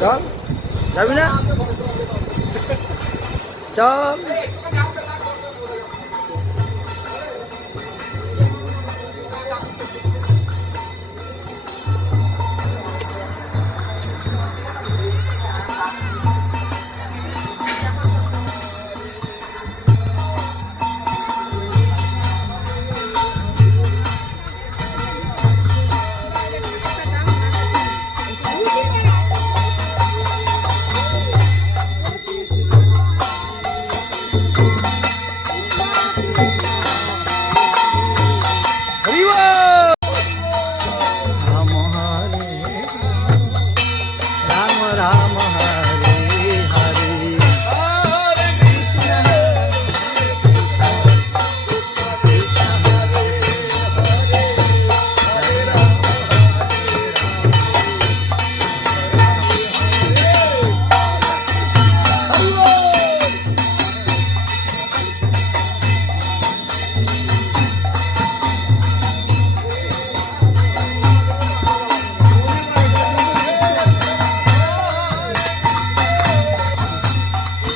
চল যাবি না চল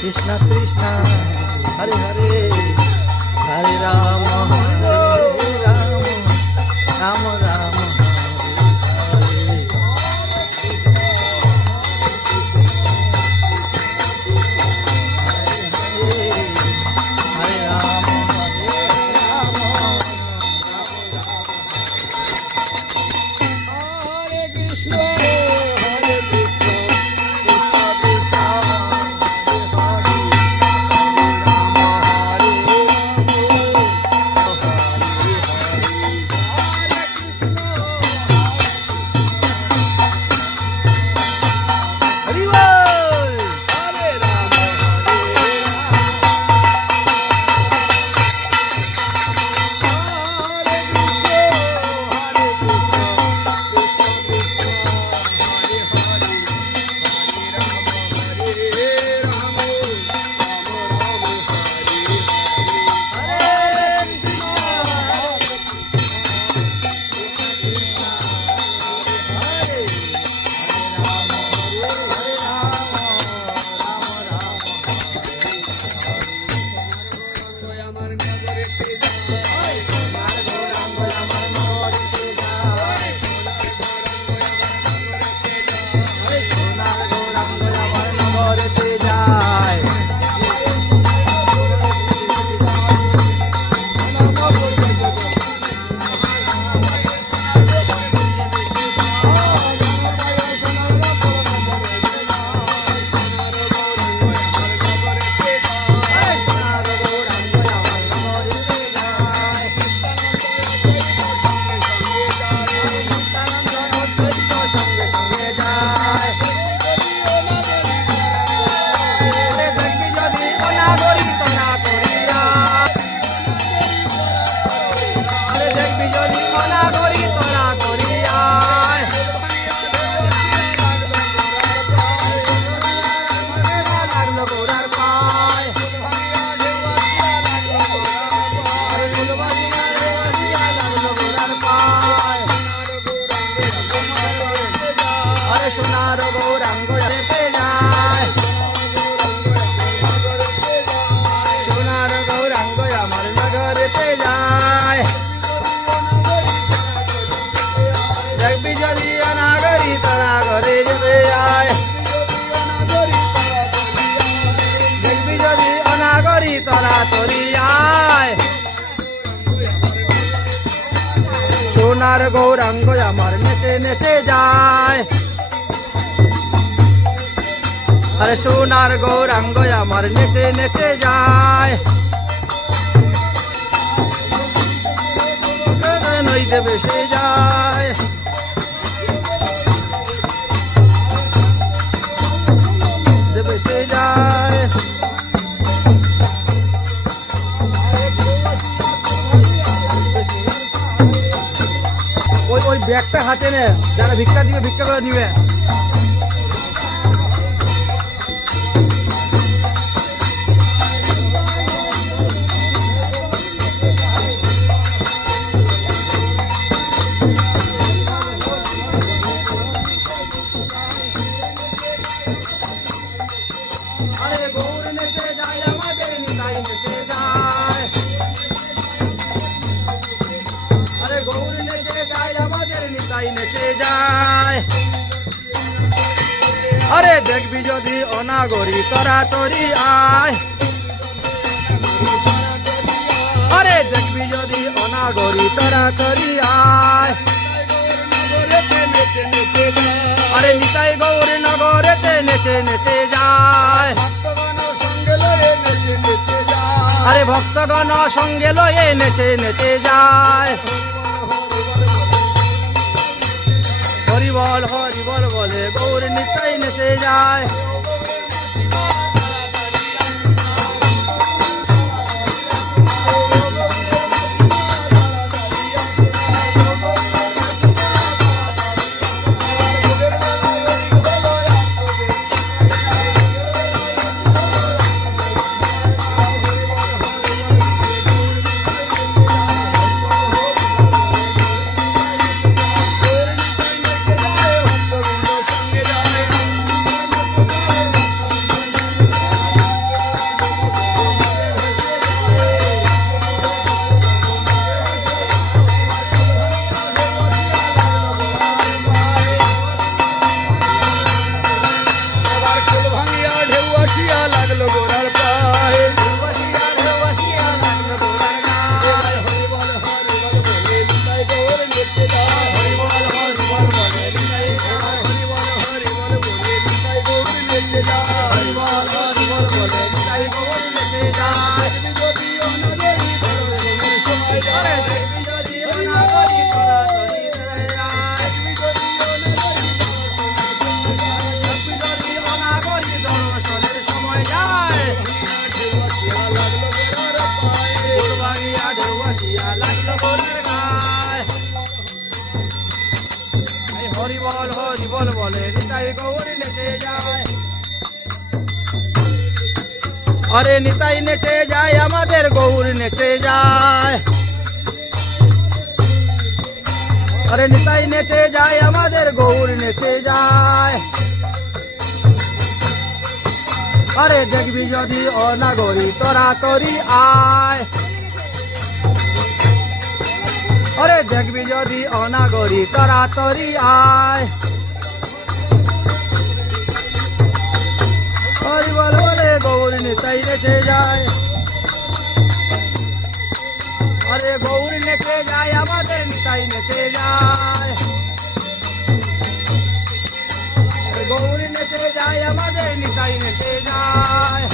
Krishna Krishna Hare Hare Hare Rama Hare Rama Rama Rama Hare Hare Hare Rama Hare Krishna সোনার গৌরাঙ্গ আমার নেচে নেচে যায় আরে সোনার গৌরাঙ্গ আমার নেচে নেচে যায় নইতে ভেসে যায় ভেসে যায় ওই ব্যাগটা হাতে নে যারা ভিক্ষা দিবে ভিক্ষা করে নিবে দেখবি যদি অনাগরি তরাতরি আয় আরে দেখবি যদি অনাগরি তরাতরি আয় আরে নিতাই গৌর নগরেতে নেচে নেচে যায় আরে ভক্তগণ সঙ্গে লয়ে নেচে নেচে যায় হরিবল হরিবল বলে গৌর নিতাই নেচে যায় হরিবল হরিবল বলে নিতাই গৌর নেচে যায় আরে নিতাই নেচে যায় আমাদের গৌর নেচে যায় আরে নিতাই নেচে যায় আমাদের গৌর নেচে যায় আরে দেখবি যদি অনাগরি তরাতরি আয় আরে দেখবি যদি অনাগরি তরাতরি আয় হরিবল বলে গৌর নিতাই নেচে যায় আরে গৌর নেচে যায় আমাদের নিতাই নেচে যায় গৌর নেচে যায় আমাদের নিতাই নেচে যায়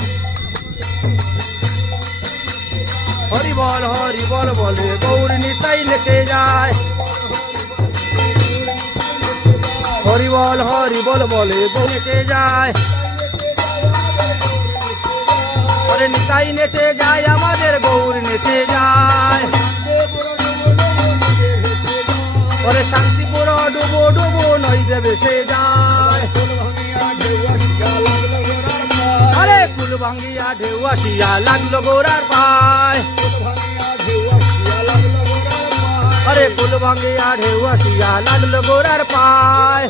হরিবল হরিবল বলে গৌর নিতাই নেচে যায় হরিবল হরিবল বলে গৌর নেচে যায় আরে নিতাই নেচে যায় আমাদের গৌর নেচে যায় ওরে শান্তিপুর ডুবো ডুবো নই দেবে সে যায় আরে কুল ভাঙ্গিয়া ঢেউ আসিয়া লাগলো গোড়ার পায় আরে কুল ভাঙ্গিয়া ঢেউ আসিয়া লাগলো গোড়ার পায়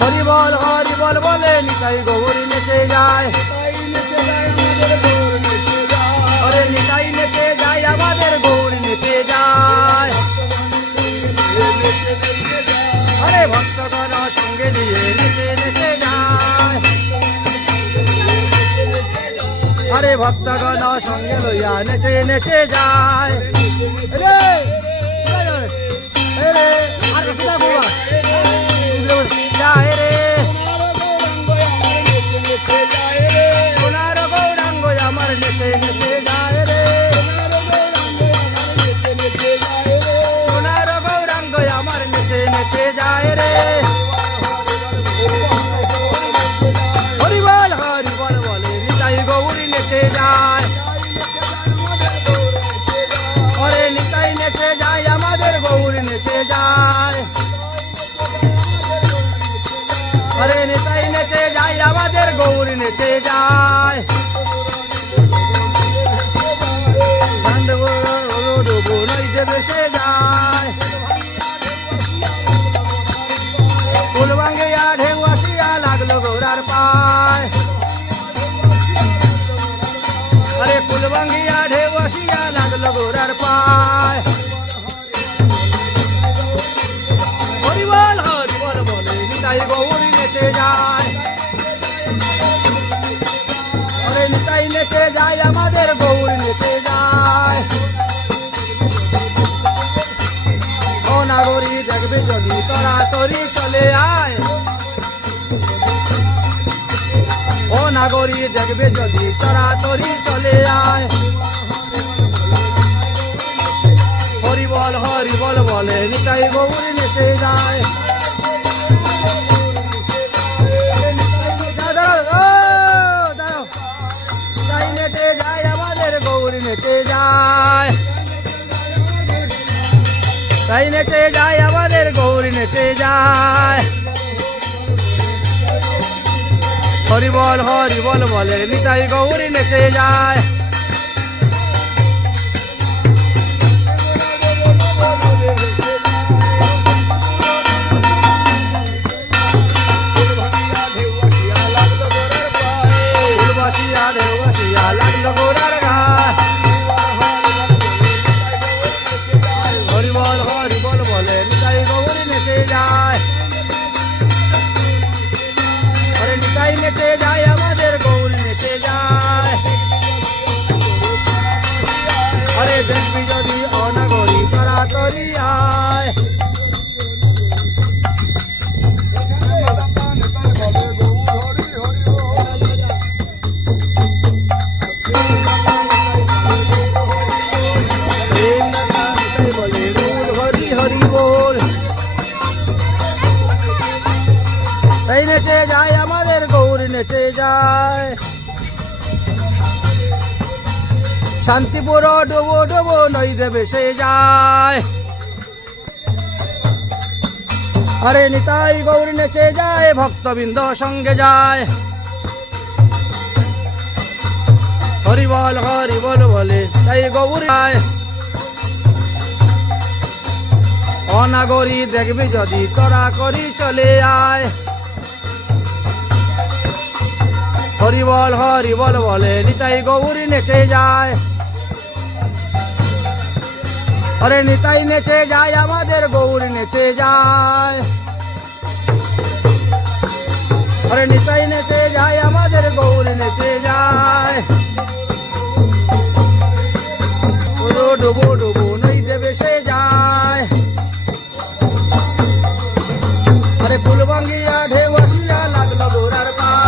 হরিবল হরিবল বলে নিতাই গৌর নেচে যায় আরে নিতাই নেচে যায় আমাদের গৌর নেচে যায় আরে ভক্তগণ সঙ্গে নিয়ে নেচে নেচে যায় আরে ভক্তগণ সঙ্গে লইয়া নেচে নেচে যায় রে রে আরে কোথা বাবা যায় রে সোনার গৌরাঙ্গ আমার নেচে নেচে যায় রে সোনার গৌরাঙ্গ আমার নেচে নেচে যায় রে হরিবল হরিবল বলে নিতাই গৌরী নেচে যায় আরে নিতাই নেচে যায় আমাদের গৌর নেচে যায় করি চলে আয় ও নাগরী দেখবে যদি তাড়াতাড়ি চলে আয় হরি বল বলে নিতাই গৌর নেচে যায় নেচে যায় আমাদের গৌর নেচে যায় তাই নেচে যায় আমাদের গৌর নেচে যায় হরি বল বলে নিতাই গৌর নেচে যায় লাগলো গোড়ার গায় হরি বল বলে নিতাই গৌর নেচে যায় আরে নিতাই নেচে যায় আমাদের গৌর নেচে যায় আরে দেখবি যদি অনাগরি তাড়াতাড়ি আয় তাই নেচে যায় আমাদের গৌর নেচে যায় শান্তিপুর ডোবো ডোবো নই দেবে সে যায় আরে নিতাই গৌর নেচে যায় ভক্তবৃন্দ সঙ্গে যায় হরি বল বলে তাই গৌর যায় অনাগরি দেখবি যদি তোরা করি চলে আয় হরি বল বলে নিতাই গৌরী নেচে যায় আরে নিতাই নেচে যায় আমাদের গৌর নেচে যায় আরে নিতাই নেচে যায় আমাদের গৌর নেচে যায় ডুবো ডুবো নই দেবে সে যায় আরে ফুল ভাঙ্গিয়া ঢেউ আসিয়া লাগলো গোড়ার পায়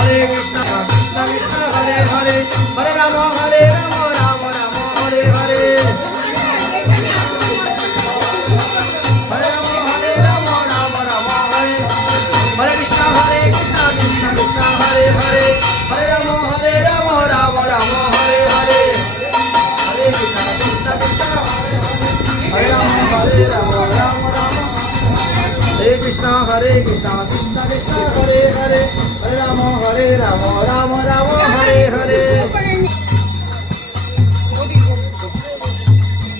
Hare Krishna Krishna Krishna Hare Hare Hare Rama Rama Hare Hare Hare Rama Rama Hare Hare Krishna Krishna Krishna Hare Hare Hare Rama Rama Hare Hare Hare Krishna Krishna Krishna Hare Rama Rama Hare Krishna Krishna Krishna Hare Hare Hare Rama Rama Hare Hare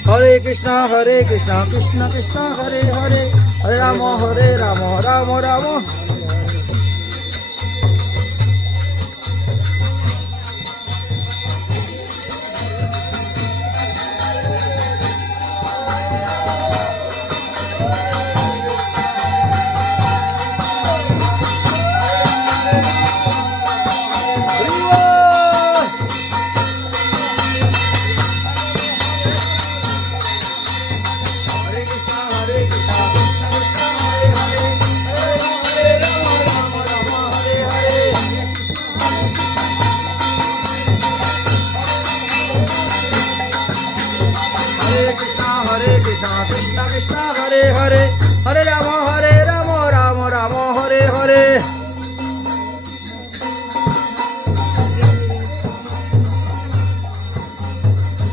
Hare Krishna Krishna Krishna Hare Hare Hare Rama Rama Krishna Krishna Hare Hare Hare Rama Rama Hare Hare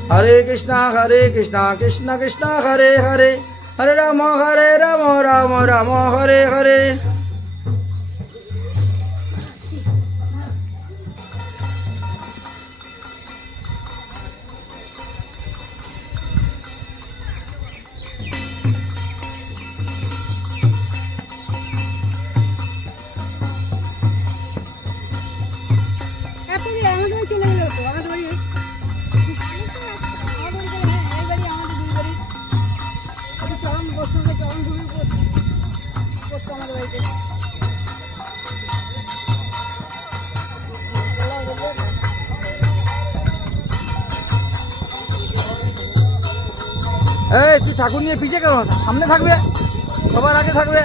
Hare Krishna Krishna Krishna Hare Hare Hare Rama Rama Hare Hare এই তুই ঠাকুর নিয়ে পিছিয়ে কেন? সামনে থাকবে, সবার আগে থাকবে।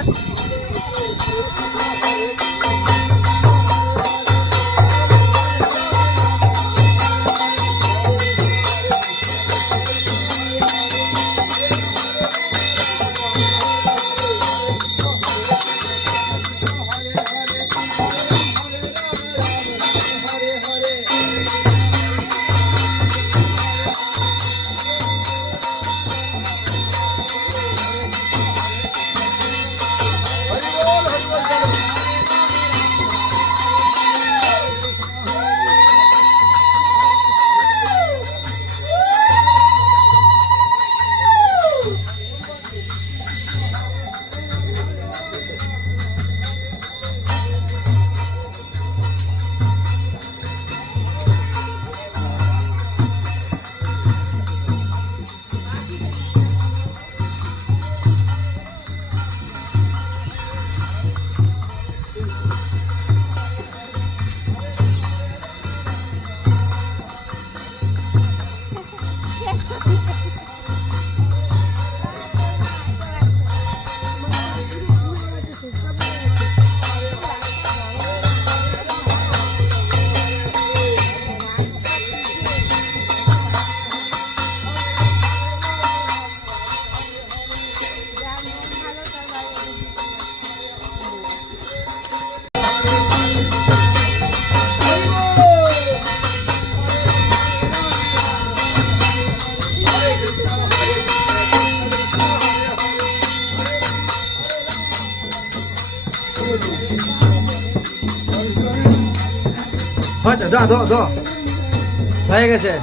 হয়ে গেছে।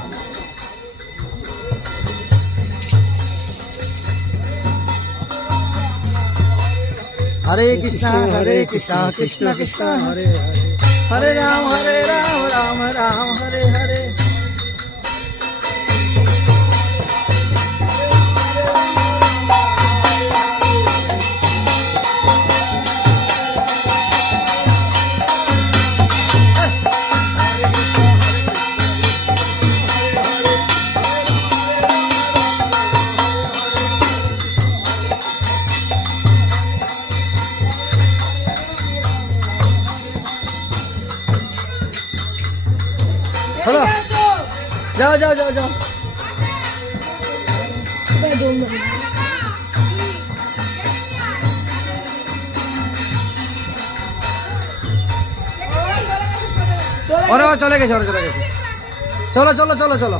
হরে কৃষ্ণ কৃষ্ণ কৃষ্ণ হরে হরে রাম রাম রাম হরে হরে। चलो जाओ जाओ जाओ जाओ। और चले गए चले गए। चलो चलो चलो चलो।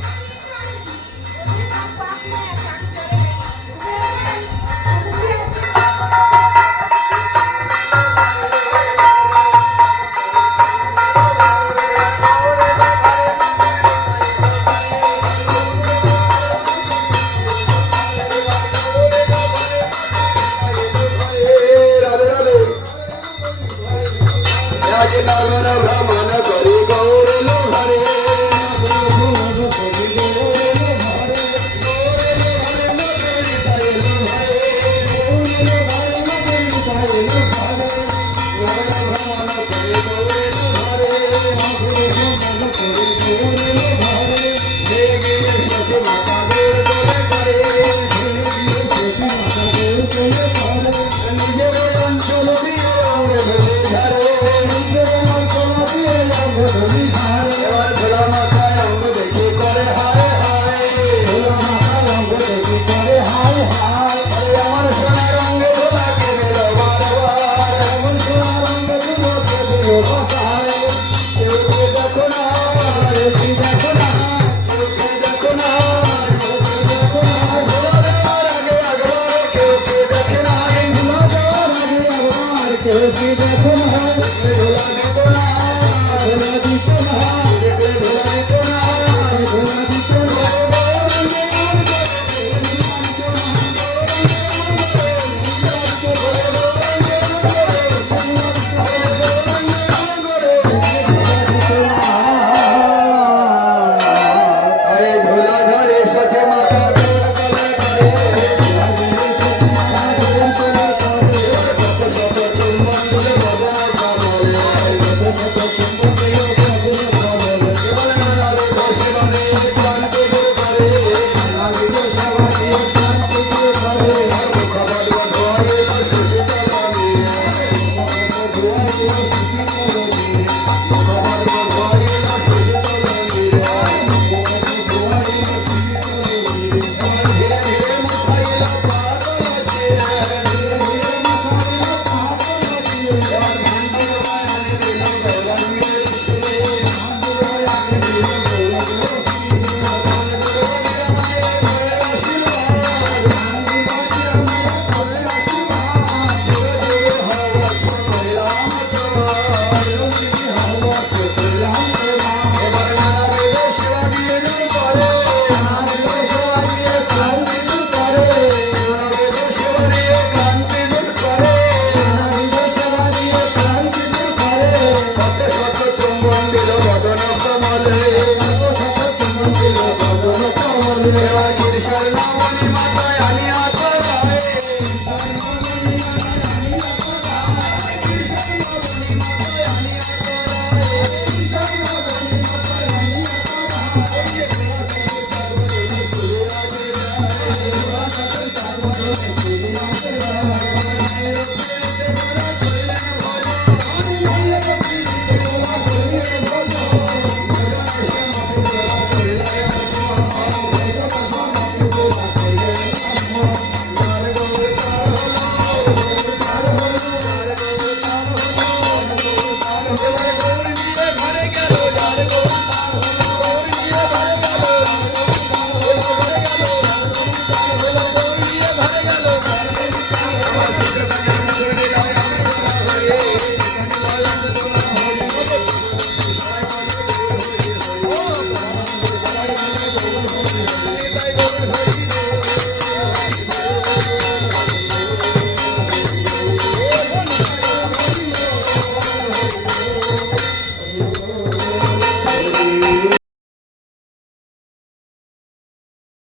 Hare